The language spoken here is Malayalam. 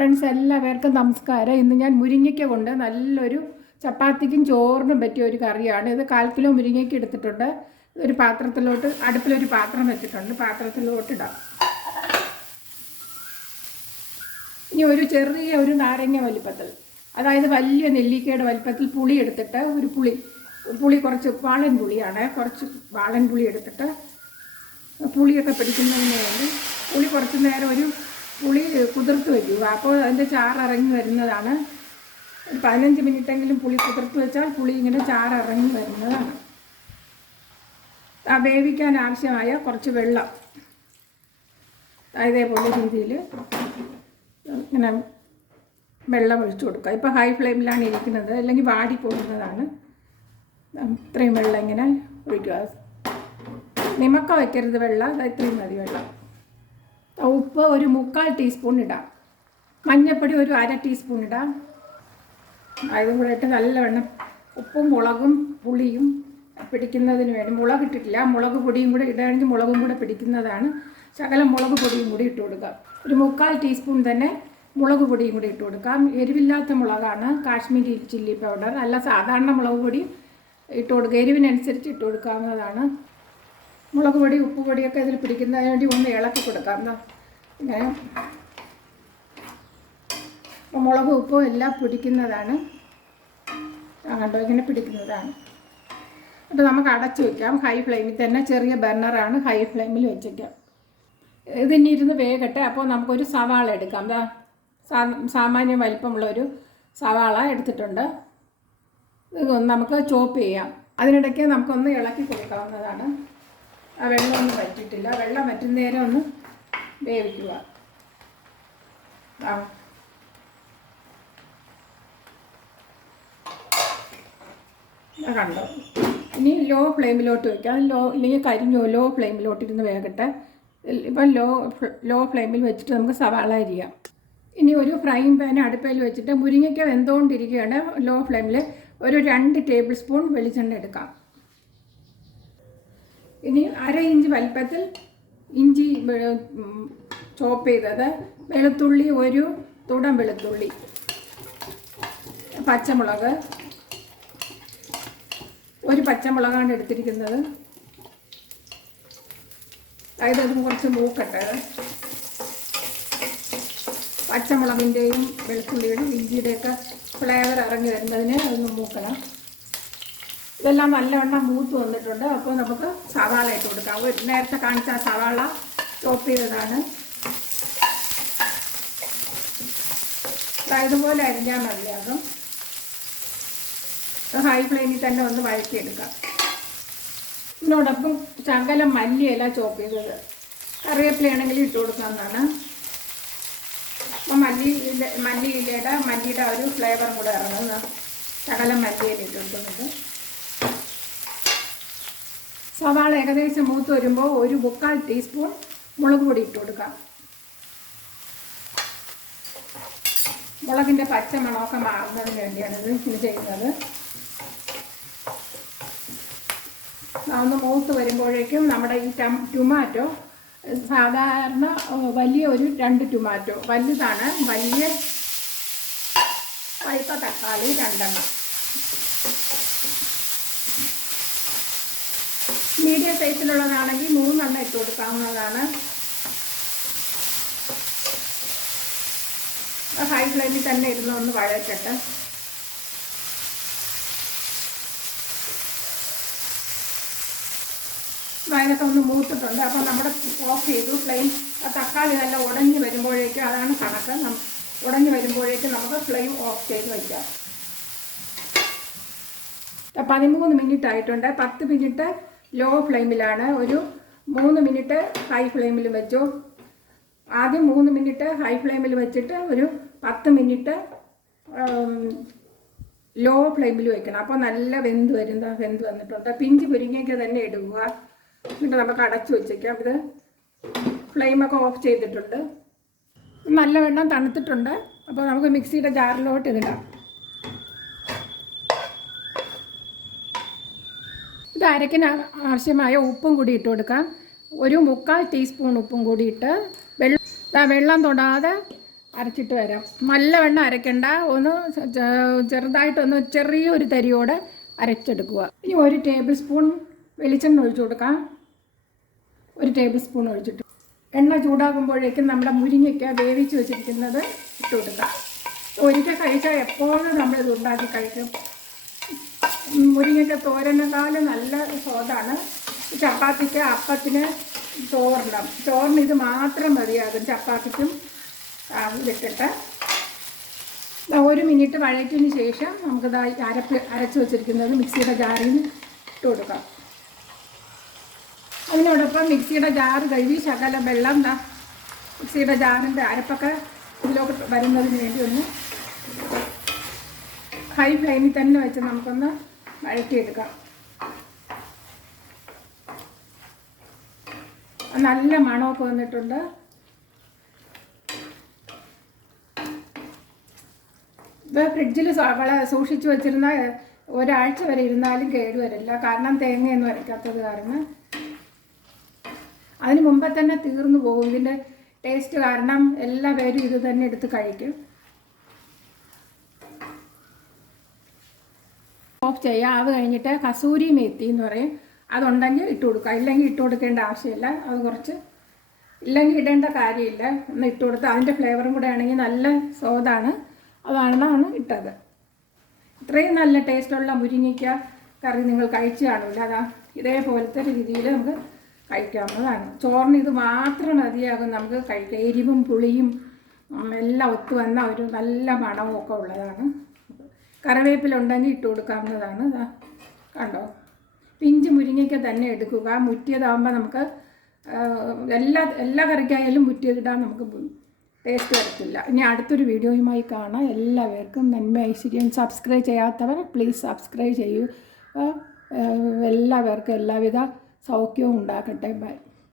ഫ്രണ്ട്സ്, എല്ലാവർക്കും നമസ്കാരം. ഇന്ന് ഞാൻ മുരിങ്ങയ്ക്ക കൊണ്ട് നല്ലൊരു ചപ്പാത്തിക്കും ചോറിനും പറ്റിയ ഒരു കറിയാണ് ഇത്. 1/4 കിലോ മുരിങ്ങയ്ക്ക എടുത്തിട്ടുണ്ട്. ഒരു പാത്രത്തിലോട്ട്, അടുപ്പിലൊരു പാത്രം വെച്ചിട്ടുണ്ട്, പാത്രത്തിലോട്ട് ഇടാം. ഇനി ഒരു ചെറിയ ഒരു നാരങ്ങ വലിപ്പത്തിൽ, അതായത് വലിയ നെല്ലിക്കയുടെ വലിപ്പത്തിൽ പുളി എടുത്തിട്ട്, പുളി കുറച്ച് വാളൻ പുളിയാണ്, കുറച്ച് വാളൻ പുളി എടുത്തിട്ട് പുളിയൊക്കെ പിടിക്കുന്നതിന് വേണ്ടി പുളി കുറച്ച് നേരം പുളി കുതിർത്ത് വയ്ക്കുക. അപ്പോൾ അതിൻ്റെ ചാറിറങ്ങി വരുന്നതാണ്. ഒരു 15 മിനിറ്റെങ്കിലും പുളി കുതിർത്ത് വെച്ചാൽ പുളി ഇങ്ങനെ ചാറിറങ്ങി വരുന്നതാണ്. വേവിക്കാൻ ആവശ്യമായ കുറച്ച് വെള്ളം ഇതേപോലെ രീതിയിൽ ഇങ്ങനെ വെള്ളം ഒഴിച്ചു കൊടുക്കുക. ഇപ്പോൾ ഹൈ ഫ്ലെയിമിലാണ് ഇരിക്കുന്നത്, അല്ലെങ്കിൽ വാടിപ്പോകുന്നതാണ്. ഇത്രയും വെള്ളം ഇങ്ങനെ ഒഴിക്കുക. നിമക്ക വയ്ക്കരുത് വെള്ളം, ഇത്രയും മതി വെള്ളം. ഉപ്പ് ഒരു 3/4 ടീസ്പൂൺ ഇടാം. മഞ്ഞൾപ്പൊടി ഒരു 1/2 ടീസ്പൂൺ ഇടാം. അതും കൂടെ ഇട്ട് നല്ലവണ്ണം ഉപ്പും മുളകും പുളിയും പിടിക്കുന്നതിന് വേണ്ടി, മുളക് ഇട്ടിട്ടില്ല, മുളക് പൊടിയും കൂടെ ഇടുകയാണെങ്കിൽ മുളകും കൂടെ പിടിക്കുന്നതാണ്. ശകലം മുളക് പൊടിയും കൂടി ഇട്ട് കൊടുക്കാം. ഒരു 3/4 ടീസ്പൂൺ തന്നെ മുളക് പൊടിയും കൂടി ഇട്ട് കൊടുക്കാം. എരിവില്ലാത്ത മുളകാണ്, കാശ്മീരി ചില്ലി പൗഡർ അല്ല, സാധാരണ മുളക് പൊടി ഇട്ട് കൊടുക്കുക. എരിവിനനുസരിച്ച് ഇട്ട് കൊടുക്കാവുന്നതാണ്. മുളക് പൊടി ഉപ്പ് പൊടിയൊക്കെ ഇതിൽ പിടിക്കുന്നതിന് വേണ്ടി ഒന്ന് ഇളക്കി കൊടുക്കാം. ഇങ്ങനെ മുളകും ഉപ്പും എല്ലാം പിടിക്കുന്നതാണ്. കണ്ടോ, ഇങ്ങനെ പിടിക്കുന്നതാണ്. എന്നിട്ട് നമുക്ക് അടച്ച് വയ്ക്കാം. ഹൈ ഫ്ലെയിമിൽ തന്നെ, ചെറിയ ബർണറാണ്, ഹൈ ഫ്ലെയിമിൽ വെച്ചേക്കാം. ഇതിനിരുന്ന് വേകട്ടെ. അപ്പോൾ നമുക്കൊരു സവാള എടുക്കാം. സാമാന്യ വലിപ്പമുള്ളൊരു സവാള എടുത്തിട്ടുണ്ട്. ഇത് നമുക്ക് ചോപ്പ് ചെയ്യാം. അതിനിടയ്ക്ക് നമുക്കൊന്ന് ഇളക്കി കൊടുക്കാവുന്നതാണ്. ആ വെള്ളമൊന്നും വറ്റിയിട്ടില്ല. വെള്ളം വറ്റുന്നേരം ഒന്ന് വേവിക്കുക. കണ്ടോ, ഇനി ലോ ഫ്ലെയിമിലോട്ട് വയ്ക്കാം. ഇല്ലെങ്കിൽ കരിഞ്ഞോ. ലോ ഫ്ലെയിമിലോട്ടിരുന്ന് വേകട്ടെ. ഇപ്പം ലോ ഫ്ലെയിമിൽ വെച്ചിട്ട് നമുക്ക് സവാള അരിയാം. ഇനി ഒരു ഫ്രൈങ് പാൻ അടുപ്പയിൽ വെച്ചിട്ട് മുരിങ്ങയ്ക്ക വെന്തുകൊണ്ടിരിക്കുകയാണ്. ലോ ഫ്ലെയിമിൽ ഒരു 2 ടേബിൾ സ്പൂൺ വെളിച്ചെണ്ണ എടുക്കാം. ഇനി 1/2 ഇഞ്ച് വലിപ്പത്തിൽ ഇഞ്ചി ചോപ്പ് ചെയ്തത്, വെളുത്തുള്ളി ഒരു തുടം വെളുത്തുള്ളി, പച്ചമുളക് ഒരു പച്ചമുളകാണ് എടുത്തിരിക്കുന്നത്. അതായത് അതും കുറച്ച് മൂക്കട്ടെ. പച്ചമുളകിൻ്റെയും വെളുത്തുള്ളിയുടെയും ഇഞ്ചിയുടെയൊക്കെ ഫ്ലേവർ ഇറങ്ങി വരുന്നതിന് അതൊന്ന് മൂക്കണം. ഇതെല്ലാം നല്ലവണ്ണം മൂത്ത് വന്നിട്ടുണ്ട്. അപ്പോൾ നമുക്ക് സവാള ഇട്ട് കൊടുക്കാം. നേരത്തെ കാണിച്ച സവാള ചോപ്പ് ചെയ്തതാണ്. ഇതുപോലെ അരിഞ്ഞാൽ മതിയാകും. ഹൈ ഫ്ലെയിമിൽ തന്നെ ഒന്ന് വഴറ്റിയെടുക്കാം. ഇതിനോടൊപ്പം ശകലം മല്ലിയില ചോപ്പ് ചെയ്തത്, കറിവേപ്പിലയാണെങ്കിൽ ഇട്ട് കൊടുക്കാവുന്നതാണ്. അപ്പം മല്ലിയുടെ ഒരു ഫ്ലേവറും കൂടെ ഇറങ്ങുന്നത്. ശകലം മല്ലിയില ഇട്ട് കൊടുക്കുന്നത്. സവാള ഏകദേശം മൂത്ത് വരുമ്പോൾ ഒരു 3/4 ടീസ്പൂൺ മുളക് പൊടി ഇട്ട് കൊടുക്കാം. മുളകിൻ്റെ പച്ച മണമൊക്കെ മാറുന്നതിന് വേണ്ടിയാണ് ഇത് ചെയ്യുന്നത്. ഒന്ന് മൂത്ത് വരുമ്പോഴേക്കും നമ്മുടെ ഈ ടൊമാറ്റോ, സാധാരണ വലിയ ഒരു 2 ടൊമാറ്റോ, വലുതാണ്, വലിയ പഴുത്ത തക്കാളി 2 എണ്ണം, മീഡിയം സൈസിലുള്ളതാണെങ്കിൽ 3 എണ്ണം ഇട്ട് കൊടുക്കാവുന്നതാണ്. ഹൈ ഫ്ലെയിമിൽ തന്നെ ഇരുന്ന് ഒന്ന് വഴറ്റട്ടെ. ഇതൊക്കെ ഒന്ന് മൂത്തിട്ടുണ്ട്. അപ്പം നമ്മുടെ ഓഫ് ചെയ്തു ഫ്ലെയിം. ആ തക്കാളി നല്ല ഉടഞ്ഞ് വരുമ്പോഴേക്കും, അതാണ് കണക്ക്, ഉടഞ്ഞ് വരുമ്പോഴേക്കും നമുക്ക് ഫ്ലെയിം ഓഫ് ചെയ്ത് വയ്ക്കാം. 13 മിനിറ്റ് ആയിട്ടുണ്ട്. 10 മിനിറ്റ് ലോ ഫ്ലെയിമിലാണ്, ഒരു 3 മിനിറ്റ് ഹൈ ഫ്ലെയിമിൽ വെച്ചു. ആദ്യം 3 മിനിറ്റ് ഹൈ ഫ്ലെയിമിൽ വെച്ചിട്ട് ഒരു 10 മിനിറ്റ് ലോ ഫ്ലെയിമിൽ വെക്കണം. അപ്പോൾ നല്ല വെന്ത് വന്നിട്ടുണ്ട്. പിഞ്ച് മുരിങ്ങയ്ക്ക തന്നെ ഇടുക. എന്നിട്ട് നമുക്ക് അടച്ചു വെച്ചേക്കാം. ഇത് ഫ്ലെയിമൊക്കെ ഓഫ് ചെയ്തിട്ടുണ്ട്. നല്ലവണ്ണം തണുത്തിട്ടുണ്ട്. അപ്പോൾ നമുക്ക് മിക്സിയുടെ ജാറിലോട്ട് ഇതിടാം. ഇത് അരയ്ക്കാൻ ആവശ്യമായ ഉപ്പും കൂടി ഇട്ട് കൊടുക്കാം. ഒരു 3/4 ടീസ്പൂൺ ഉപ്പും കൂടി ഇട്ട് വെള്ളം തൊടാതെ അരച്ചിട്ട് വരാം. നല്ലവണ്ണം അരയ്ക്കണ്ട, ഒന്ന് ചെറുതായിട്ടൊന്ന് ചെറിയൊരു തരിയോടെ അരച്ചെടുക്കുക. ഇനി 1 ടേബിൾ സ്പൂൺ വെളിച്ചെണ്ണ ഒഴിച്ചു കൊടുക്കാം. 1 ടേബിൾ സ്പൂൺ ഒഴിച്ചിട്ട് എണ്ണ ചൂടാകുമ്പോഴേക്കും നമ്മുടെ മുരിങ്ങയ്ക്ക വേവിച്ച് വെച്ചിരിക്കുന്നത് ഇട്ട് കൊടുക്കാം. ഒരിക്കൽ കഴിച്ചാൽ എപ്പോഴും നമ്മളിത് ഉണ്ടാക്കി കഴിക്കും. മുരിങ്ങയ്ക്ക തോരനേക്കാളും നല്ല സ്വാദാണ്. ചപ്പാത്തിക്ക്, അപ്പത്തിന്, ചോറിന് ഇത് മാത്രം മതിയാകും. ചപ്പാത്തിക്കും ഇതിട്ടിട്ട് 1 മിനിറ്റ് വഴറ്റിന് ശേഷം നമുക്കിത് അരച്ച് വെച്ചിരിക്കുന്നത് മിക്സിയുടെ ജാറിൽ ഇട്ട് കൊടുക്കാം. അതിനോടൊപ്പം മിക്സിയുടെ ജാറ് കഴുകി ശകലം വെള്ളം മിക്സിയുടെ ജാറിൻ്റെ അരപ്പൊക്കെ ഇതിലോട്ട് വരുന്നതിന് വേണ്ടി ഒന്ന് ഹൈ ഫ്ലെയിമിൽ തന്നെ വെച്ച് നമുക്കൊന്ന് വഴറ്റിയെടുക്കാം. നല്ല മണമൊക്കെ വന്നിട്ടുണ്ട്. ഇത് ഫ്രിഡ്ജിൽ സൂക്ഷിച്ച് വെച്ചിരുന്ന ഒരാഴ്ച വരെ ഇരുന്നാലും കേടുവരില്ല. കാരണം തേങ്ങയൊന്നും അരയ്ക്കാത്തത് കാരണം. അതിന് മുമ്പേ തന്നെ തീർന്നു പോകും. ഇതിൻ്റെ ടേസ്റ്റ് കാരണം എല്ലാവരും ഇത് തന്നെ എടുത്ത് കഴിക്കും. ഓഫ് ചെയ്യാം. അത് കഴിഞ്ഞിട്ട് കസൂരി മേത്തി എന്ന് പറയും, അതുണ്ടെങ്കിൽ ഇട്ട് കൊടുക്കുക. ഇല്ലെങ്കിൽ ഇട്ട് കൊടുക്കേണ്ട ആവശ്യമില്ല. അത് കുറച്ച് ഇല്ലെങ്കിൽ ഇടേണ്ട കാര്യമില്ല. ഒന്ന് ഇട്ട് കൊടുത്താൽ അതിൻ്റെ ഫ്ലേവറും കൂടെ ആണെങ്കിൽ നല്ല സ്വാദാണ്. അതാണ് ഇട്ടത്. ഇത്രയും നല്ല ടേസ്റ്റുള്ള മുരിങ്ങയ്ക്ക കറി നിങ്ങൾ കഴിച്ച് കാണില്ല. ഇതേപോലത്തെ രീതിയിൽ നമുക്ക് കഴിക്കാവുന്നതാണ്. ചോറിന് ഇത് മാത്രം മതിയാകും നമുക്ക് കഴിക്കാം. എരിവും പുളിയും എല്ലാം ഒത്തു വന്ന ഒരു നല്ല മണവും ഒക്കെ ഉള്ളതാണ്. കറിവേപ്പിലുണ്ടെങ്കിൽ ഇട്ട് കൊടുക്കാവുന്നതാണ്. കണ്ടോ, പിഞ്ച് മുരിങ്ങയ്ക്ക തന്നെ എടുക്കുക. മുറ്റിയതാകുമ്പോൾ നമുക്ക് എല്ലാ കറിക്കായാലും മുറ്റിയതിടാൻ നമുക്ക് ടേസ്റ്റ് വരത്തില്ല. ഇനി അടുത്തൊരു വീഡിയോയുമായി കാണാം. എല്ലാവർക്കും നന്മ ഐശ്വര്യം. സബ്സ്ക്രൈബ് ചെയ്യാത്തവർ പ്ലീസ് സബ്സ്ക്രൈബ് ചെയ്യൂ. എല്ലാവർക്കും എല്ലാവിധ സൗഖ്യവും ഉണ്ടാകട്ടെ. ബൈ.